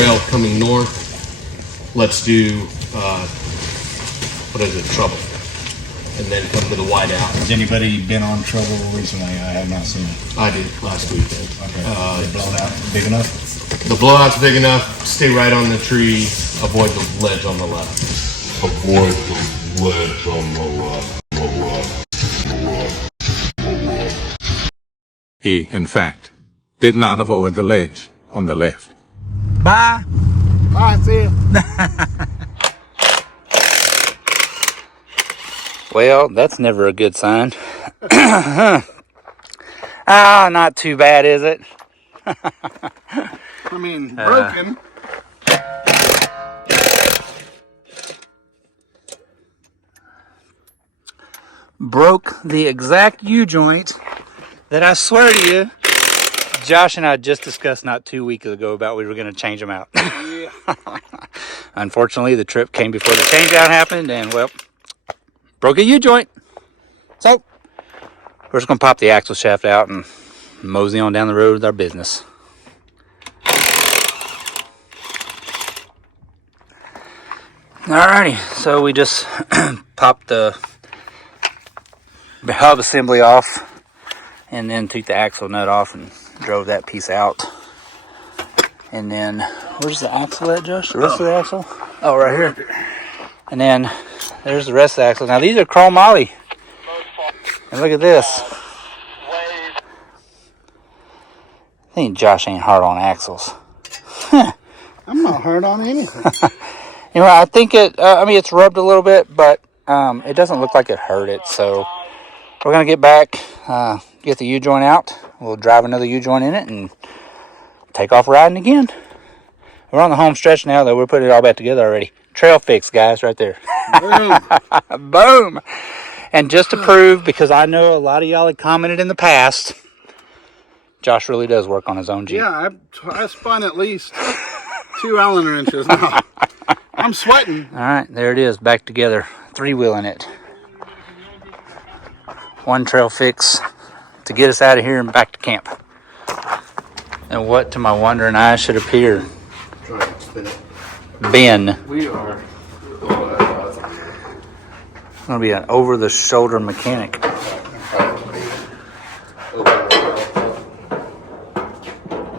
trail coming north. Let's do, what is it, Trouble. And then come to the whiteout. Has anybody been on Trouble recently? I have not seen it. I did last weekend. Okay. The blowout big enough? The blowout's big enough. Stay right on the tree. Avoid the ledge on the left. Avoid the ledge on the left. He, in fact, did not avoid the ledge on the left. Bye. Bye, see you. Well, that's never a good sign. Not too bad, is it? I mean, broken. Broke the exact U-joint that I swear to you, Josh and I just discussed not 2 weeks ago about we were going to change them out. Yeah. Unfortunately, the trip came before the change out happened, and well, broke a U-joint. So, we're just going to pop the axle shaft out and mosey on down the road with our business. Alrighty, so we just popped the hub assembly off and then took the axle nut off and drove that piece out. And then, where's the axle at, Josh? The rest of the axle? Oh, right here. And then, there's the rest of the axle. Now, these are chrome moly. And look at this. I think Josh ain't hard on axles. I'm not hard on anything. Anyway, I think it's rubbed a little bit, but it doesn't look like it hurt it. So, we're going to get back, get the U-joint out. We'll drive another U-joint in it and take off riding again. We're on the home stretch now, though. We're putting it all back together already. Trail fix, guys, right there. Boom. Boom. And just to prove, because I know a lot of y'all had commented in the past, Josh really does work on his own Jeep. Yeah, I spun at least 2 Allen wrenches now. I'm sweating. All right, there it is, back together. 3-wheeling it. One trail fix to get us out of here and back to camp. And what to my wondering eyes should appear? Try and spin it. Ben. We are. Going to be an over-the-shoulder mechanic.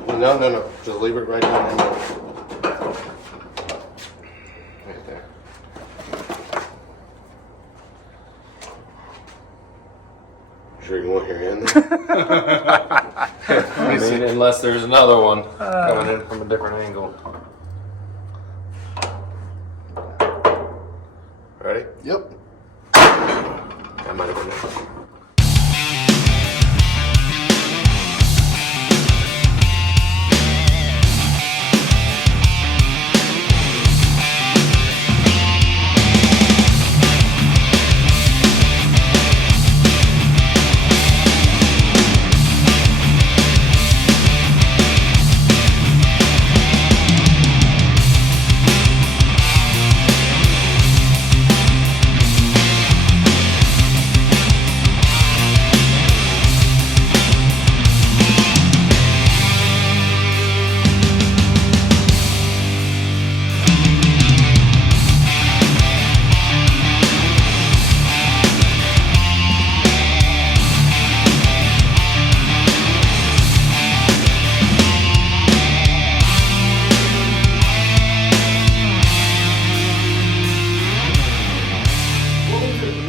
No. Just leave it right down there. Right there. Sure you want your hand there? I mean, unless there's another one coming in from a different angle. Ready? Yep. That might have been it.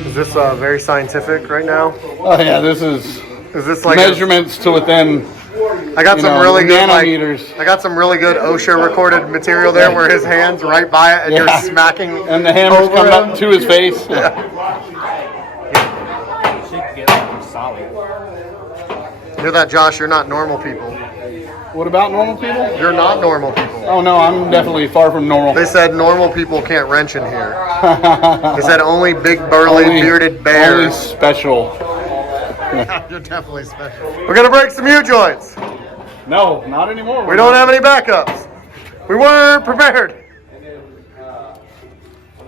Is this very scientific right now? Oh yeah, this is this like measurements to within. I got some really good nanometers. I got some really good OSHA recorded material there where his hands right by it and you're smacking and the hammer's over coming him. up to his face. Hear that, Josh? You're not normal people. What about normal people? You're not normal people. Oh no, I'm definitely far from normal. They said normal people can't wrench in here. They said only big burly bearded bears. Only special. You're definitely special. We're gonna break some U-joints. No, not anymore. We don't have any backups. We weren't prepared.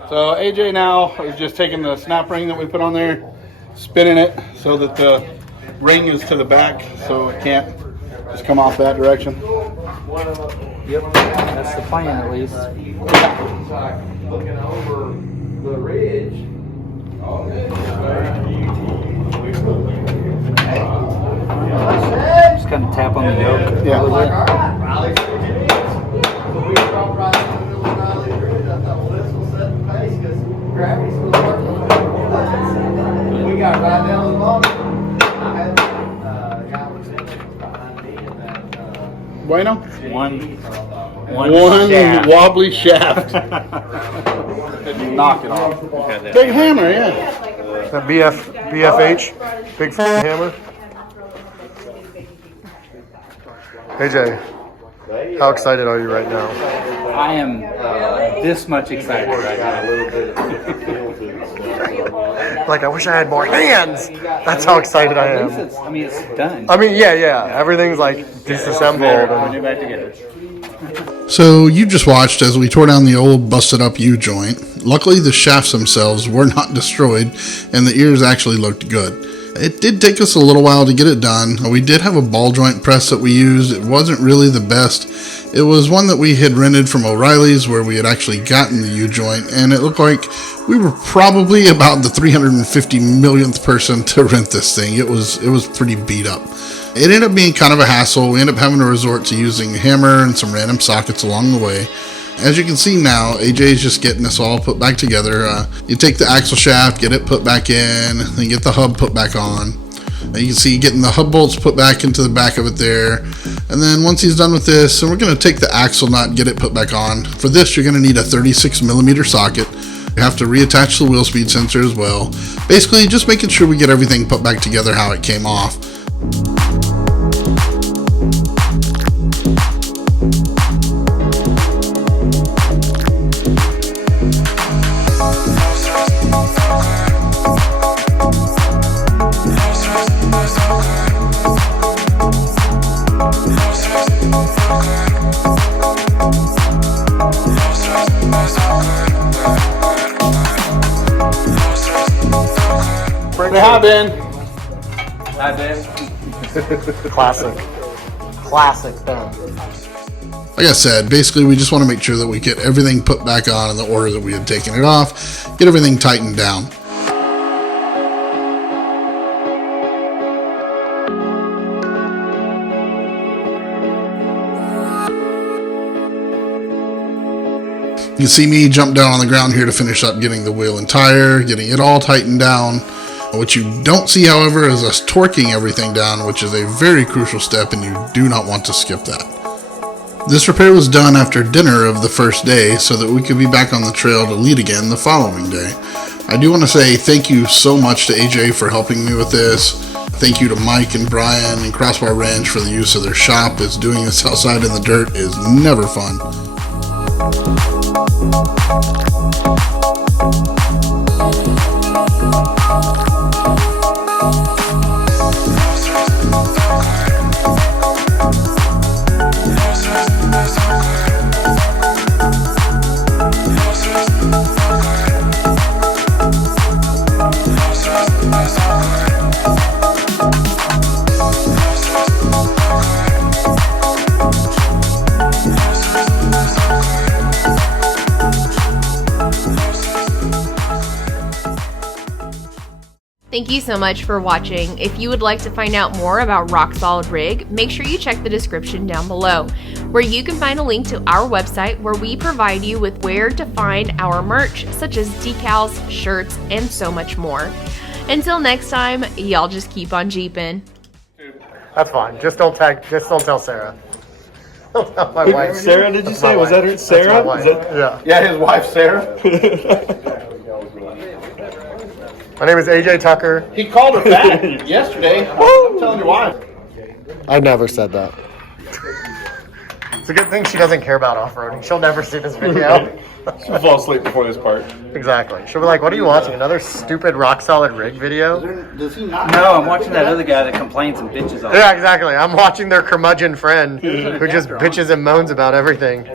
So AJ now is just taking the snap ring that we put on there, spinning it so that the ring is to the back, so it can't just come off that direction. Yep, that's the plan at least. Looking over the ridge. Just kind of tap on the yoke a little bit. We got right down to the bottom. Bueno? One shaft. wobbly shaft. Knock it off. Big hammer, yeah. The BFH, big hammer. AJ, how excited are you right now? I am this much excited right now. Like, I wish I had more hands. That's how excited I am. It's done. I mean, yeah. Everything's like disassembled. Put it back together. So you just watched as we tore down the old busted up U-joint. Luckily the shafts themselves were not destroyed and the ears actually looked good. It did take us a little while to get it done. We did have a ball joint press that we used. It wasn't really the best. It was one that we had rented from O'Reilly's where we had actually gotten the U-joint, and it looked like we were probably about the 350 millionth person to rent this thing. It was pretty beat up. It ended up being kind of a hassle. We ended up having to resort to using a hammer and some random sockets along the way. As you can see now, AJ is just getting this all put back together. You take the axle shaft, get it put back in, then get the hub put back on. You can see getting the hub bolts put back into the back of it there. And then once he's done with this, then we're going to take the axle nut and get it put back on. For this, you're going to need a 36 millimeter socket. You have to reattach the wheel speed sensor as well. Basically, just making sure we get everything put back together how it came off. Say hi, Ben. Hi, Ben. Classic Ben. Like I said, basically we just want to make sure that we get everything put back on in the order that we had taken it off, get everything tightened down. You can see me jump down on the ground here to finish up getting the wheel and tire, getting it all tightened down. What you don't see, however, is us torquing everything down, which is a very crucial step and you do not want to skip that. This repair was done after dinner of the first day so that we could be back on the trail to lead again the following day. I do want to say thank you so much to AJ for helping me with this. Thank you to Mike and Brian and Crossbar Ranch for the use of their shop, as doing this outside in the dirt is never fun. Thank you so much for watching. If you would like to find out more about Rock Solid Rig, make sure you check the description down below, where you can find a link to our website where we provide you with where to find our merch, such as decals, shirts, and so much more. Until next time, y'all just keep on Jeeping. That's fine. Just don't tell Sarah. Don't tell my wife. Sarah, did you That's say? my Was wife. that her? That's Sarah? my wife. Is that- Yeah. Yeah, his wife, Sarah. My name is AJ Tucker. He called her fat yesterday. I'm telling you why. I never said that. It's a good thing she doesn't care about off-roading. She'll never see this video. She'll fall asleep before this part. Exactly. She'll be like, what are you watching? Another stupid Rock Solid Rig video? Does he not? No, I'm watching that other guy that complains and bitches on. Yeah, exactly. I'm watching their curmudgeon friend who just bitches and moans about everything.